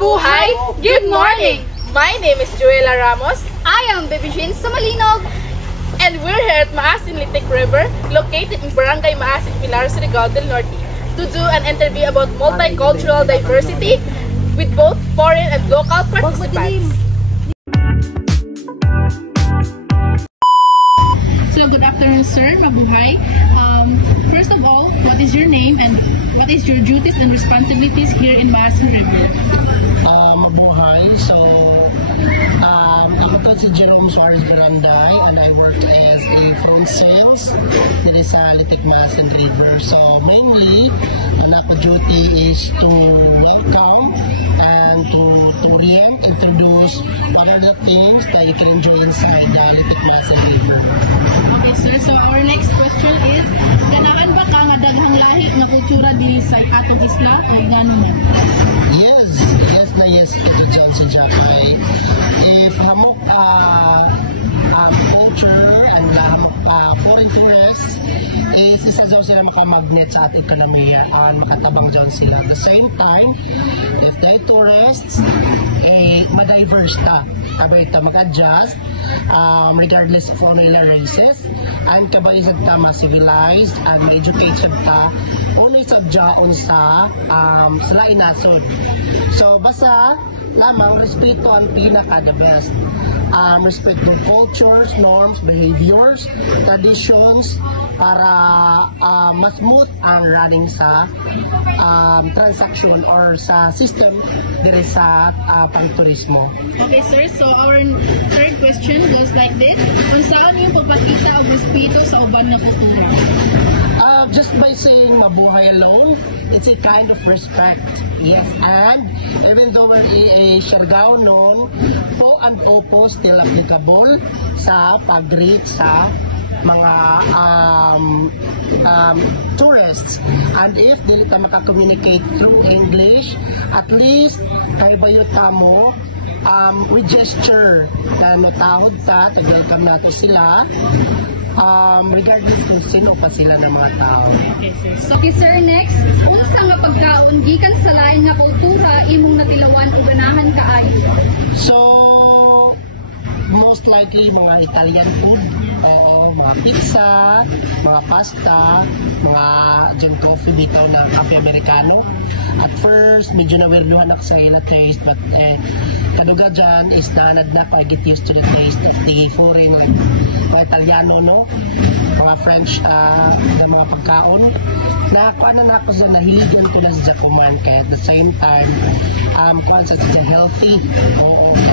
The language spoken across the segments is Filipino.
Mabuhay! Good morning! My name is Joella Ramos. I am Baby Jean Samalinog. And we're here at Maasin Litik River, located in Barangay Maasin, Pilar, Surigao del Norte, to do an interview about multicultural diversity with both foreign and local participants. So good afternoon, sir. Mabuhay. First of all, what is your name and what is your duties and responsibilities here in Maasin River? Mabuhay. So, ako si Jerome Suarez Baranday and I work as a phone sales in sa Litik Maasin River. So, mainly, my duty is to welcome and to introduce what are the things that you can enjoy inside the Litik Maasin River. Okay, sir. So, our next question is, ganahan ba ka nga daghang lahi na kultura di sa atong isla o gano'n na? Yes na yes, ito dyan si Jackay. If hamok culture and foreign tourists, isa daw sila makamagnet sa ating kalamian o makatabang dyan sila. At the same time, if they tourists, ma-diverse ta. Kabay ta mag-adjust, regardless of foreign races, and kabay sa ta ma-civilized and ma-educate sa ta, unay sabjaon sa sila inasod. So, basta lamang, respeto ang pinaka-the best. Respect for cultures, norms, behaviors, traditions, para mas smooth ang running sa transaction or sa system diri sa pang-turismo. Okay, sir. So, our third question goes like this. Kung saan yung pagpakita ang respeto sa uban na kultura? Just by saying mabuhay alone, it's a kind of respect. Yes, and even though we're a Siargao noon, po and popo still applicable sa pag-greet sa mga tourists. And if dili ta maka-communicate through English, at least kay bayuta mo with gesture na natawag ta, welcome nato sila, regardless kung sino pa sila ng mga tao. Okay, sir. Next, unsa nga pagkaon gikan sa lain nga kultura imong natilawan o ganahan kaayo? So, most likely mga Italian food, mga pizza, mga pasta, mga jam coffee dito na coffee Americano. At first, medyo na-weirduhan ako sa ila taste, but kaduga dyan is na I get used to the taste of the foreign, mga Italiano, no? Mga French na mga pagkaon. Na kuha na ako sa nahiligan ko na sa Japan, kaya at the same time, kuha sa healthy,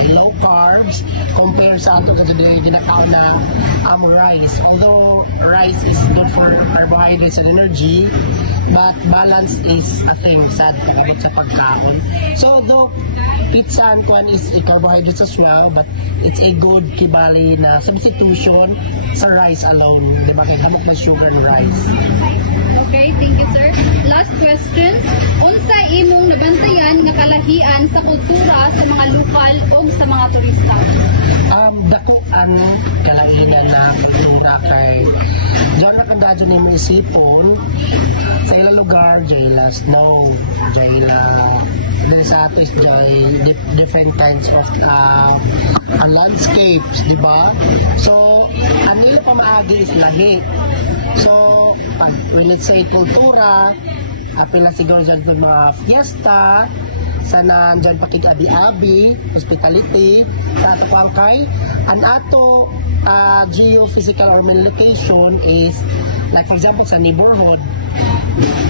low carbs, compare sa ato kasi ginakaon na rice. Although rice is good for carbohydrates and energy, but balance is a thing sa pagkaon. So though pizza and one is carbohydrates as well, but it's a good kibali na substitution sa rice alone. Diba? Kaya damok na sugar and rice. Okay, thank you, sir. Last question. Unsa imong nabantayan nga kalahian sa kultura sa mga lokal o sa mga turista? Dako ang kalainan na kultura kay diyan na kanda dyan yung isipon sa ilang lugar, dyan snow, dyan sa atis, dyan different kinds of landscapes, di ba? So, ang nila pamaagi is lahi. So, when let's say kultura, apela siguro dyan po mga fiesta, sana dyan pakig-abi-abi, hospitality, sa kay ang ato geophysical or main location is, like for example, sa neighborhood,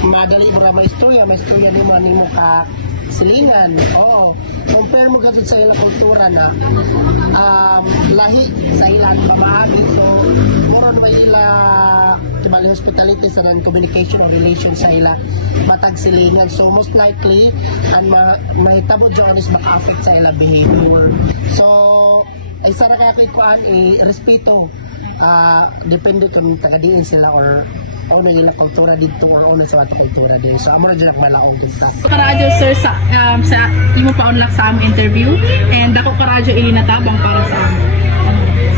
madali mo na maistorya ni mo ka silingan. Oo. Compare mo kasi sa ilang kultura na lahi sa ilang babagi. So, more on kibali hospitality sa communication or relation sa ilang matag silingan. So, most likely, ang mahitabo dyan is maka-affect sa ilang behavior. So, isa na kaya kikuan, respeto. Depende kung taga-diin sila or ano yung kultura dito or ano sa ato kultura dito. So, amo na dyan malaon dito. Karadyo, sir, sa imo pa-unlock sa aming interview, and ako karadyo ilinatabang para sa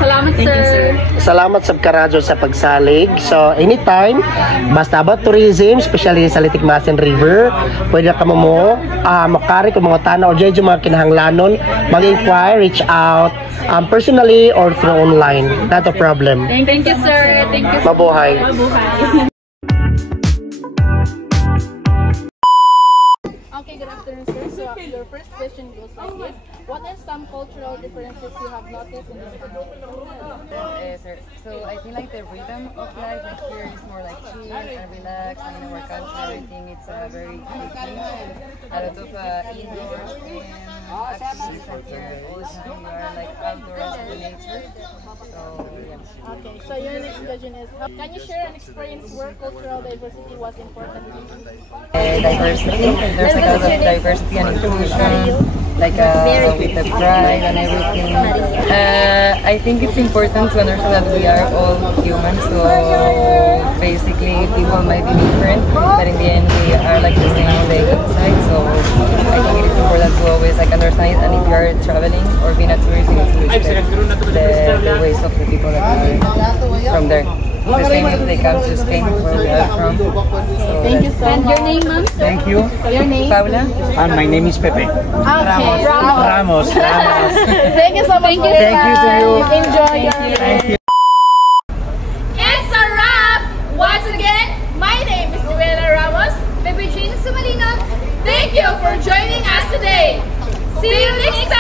Salamat, sir. Salamat sa karadyo sa pagsalig. So, anytime, basta about tourism, especially sa Litik Maasin River, pwede ka mo makari kung mga tanaw o dyan yung mga kinahanglanon, mag-inquire, reach out, personally or through online. Not a problem. Thank you, sir. Thank you. Mabuhay. Okay, good afternoon, sir. So your first question goes like this. What are some cultural differences you have noticed in this country? Sir. So I feel like the rhythm of life like here is more like chill and relaxed, and in our country I think it's very quickly. A lot of indoors and activities like here all the time. We are like outdoors in nature. So yeah. Okay, so your next question is, can you share an experience where cultural diversity was important to you? Diversity. There's like a lot of diversity and inclusion, like with the pride and everything. I think it's important to understand that we are all human, so basically people might be different, but in the end we are like the same on the inside. So I think it is important to always like understand it, and if you are traveling or being a tourist, you need to respect the ways of the people that are from there. The same if they come to Spain, where we are from. So Thank you so And much. your name, ma'am? Thank you. Your name? Paula? And my name is Pepe. Okay, Ramos. Ramos. Thank you so much. Thank you. Thank you to you. Enjoy your Thank you. It's a wrap! Once again, my name is Joella Ramos. Baby Jean Sumalino. Thank you for joining us today. See you next time!